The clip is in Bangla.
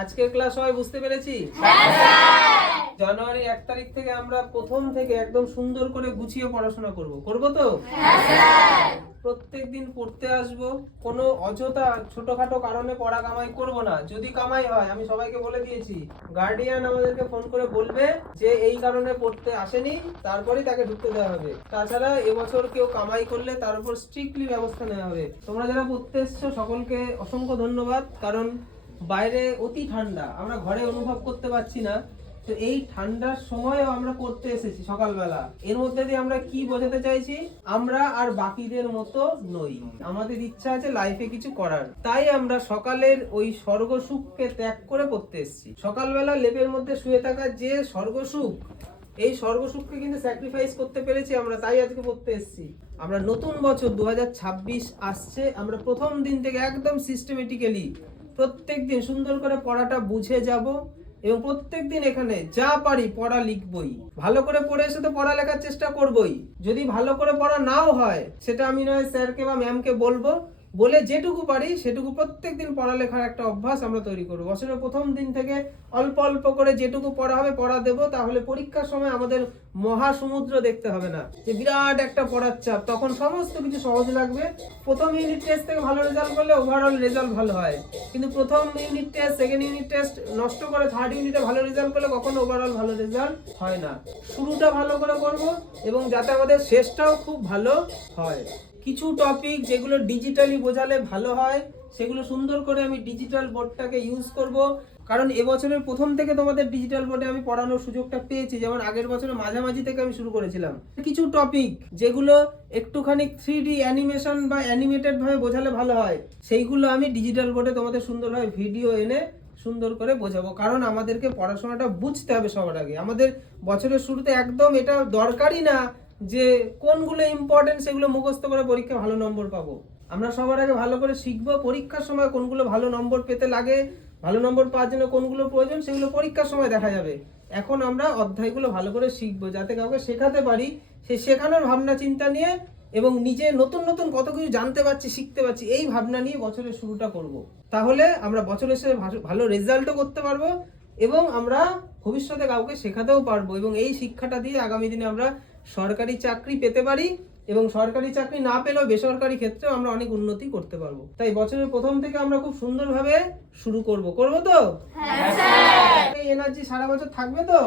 আজকের ক্লাস সবাই বুঝতে পেরেছি? জানুয়ারি 1 তারিখ থেকে আমরা প্রথম থেকে একদম সুন্দর করে গুছিয়ে পড়াশোনা করব তো? প্রত্যেকদিন পড়তে আসবো, কোনো অযথা ছোটখাটো কারণে পড়া কামাই করব না। যদি কামাই হয়, আমি সবাইকে বলে দিয়েছি, গার্ডিয়ান আমাদেরকে ফোন করে বলবে যে এই কারণে পড়তে আসেনি, তারপরেই তাকে ঢুকতে দেওয়া হবে। তাছাড়া এবছর কেউ কামাই করলে তার উপর স্ট্রিক্টলি ব্যবস্থা নেওয়া হবে। তোমরা যারা পড়তে এসছো সকলকে অসংখ্য ধন্যবাদ, কারণ বাইরে অতি ঠান্ডা, আমরা ঘরে অনুভব করতে পারছি না। তো এই ঠান্ডার সময়ও আমরা পড়তে এসেছি সকালবেলা। এর মধ্যে দিয়ে আমরা কি বোঝাতে চাইছি? আমরা আর বাকিদের মতো নই, আমাদের ইচ্ছা আছে লাইফে কিছু করার। তাই আমরা সকালের ওই স্বর্গসুখকে ত্যাগ করে পড়তে এসেছি। সকালবেলা লেপের মধ্যে শুয়ে থাকা যে স্বর্গসুখ, এই স্বর্গসুখকে কিন্তু স্যাক্রিফাইস করতে পেরেছি আমরা, তাই আজকে পড়তে এসেছি। আমরা নতুন বছর 2026 আসছে, আমরা প্রথম দিন থেকে একদম সিস্টেমেটিক্যালি প্রত্যেকদিন সুন্দর করে পড়াটা বুঝে যাব এবং প্রত্যেকদিন এখানে যা পারি পড়া লিখবই। ভালো করে পড়ে এসে তো পড়া লেখার চেষ্টা করবই। যদি ভালো করে পড়া নাও হয়, সেটা আমি নয় স্যারকে বা ম্যামকে বলবো, বলে যেটুকু পারি সেটুকু প্রত্যেকদিন পড়ালেখার একটা অভ্যাস আমরা তৈরি করবো। বছরের প্রথম দিন থেকে অল্প অল্প করে যেটুকু পড়া হবে পড়া দেবো, তাহলে পরীক্ষার সময় আমাদের মহাসমুদ্র দেখতে হবে না, যে বিরাট একটা পড়ার চাপ। তখন সমস্ত কিছু সহজ লাগবে। প্রথম ইউনিট টেস্ট থেকে ভালো রেজাল্ট করলে ওভারঅল রেজাল্ট ভালো হয়, কিন্তু প্রথম unit test, second unit test নষ্ট করে থার্ড ইউনিটে ভালো রেজাল্ট করলে কখনো ওভারঅল ভালো রেজাল্ট হয় না। শুরুটা ভালো করে করব এবং যাতে আমাদের শেষটাও খুব ভালো হয়। কিছু টপিক যেগুলো ডিজিটালি বোঝালে ভালো হয়, সেগুলো সুন্দর করে আমি ডিজিটাল বোর্ডটাকে ইউজ করব, কারণ এবছরের প্রথম থেকে তোমাদের ডিজিটাল বোর্ডে আমি পড়ানোর সুযোগটা পেয়েছি। যেমন আগের বছরের মাঝামাঝি থেকে আমি শুরু করেছিলাম। কিছু টপিক যেগুলো একটুখানি 3D অ্যানিমেশন বা অ্যানিমেটেড ভাবে বোঝালে ভালো হয়, সেইগুলো আমি ডিজিটাল বোর্ডে তোমাদের সুন্দরভাবে ভিডিও এনে সুন্দর করে বোঝাবো। কারণ আমাদেরকে পড়াশোনাটা বুঝতে হবে সবার আগে। আমাদের বছরের শুরুতে একদম এটা দরকারই না যে কোনগুলো ইম্পর্টেন্ট সেগুলো মুখস্থ করে পরীক্ষা ভালো নম্বর পাবো। আমরা সবার আগে ভালো করে শিখবো পরীক্ষার সময় কোনগুলো ভালো নম্বর পেতে লাগে, ভালো নম্বর পাওয়ার জন্য কোনগুলো প্রয়োজন, সেগুলো পরীক্ষার সময় দেখা যাবে। এখন আমরা অধ্যায়গুলো ভালো করে শিখবো, যাতে কাউকে শেখাতে পারি, সেই শেখানোর ভাবনা চিন্তা নিয়ে এবং নিজে নতুন নতুন কত কিছু জানতে পারছি, শিখতে পারছি, এই ভাবনা নিয়ে বছরের শুরুটা করব। তাহলে আমরা বছরের শেষে ভালো রেজাল্টও করতে পারবো এবং আমরা ভবিষ্যতে কাউকে শেখাতেও পারবো, এবং এই শিক্ষাটা দিয়ে আগামী দিনে আমরা সরকারি চাকরি পেতে পারি, এবং সরকারি চাকরি না পেলেও বেসরকারি ক্ষেত্রেও আমরা অনেক উন্নতি করতে পারবো। তাই বছরের প্রথম থেকে আমরা খুব সুন্দরভাবে শুরু করব তো? এই এনার্জি সারা বছর থাকবে তো?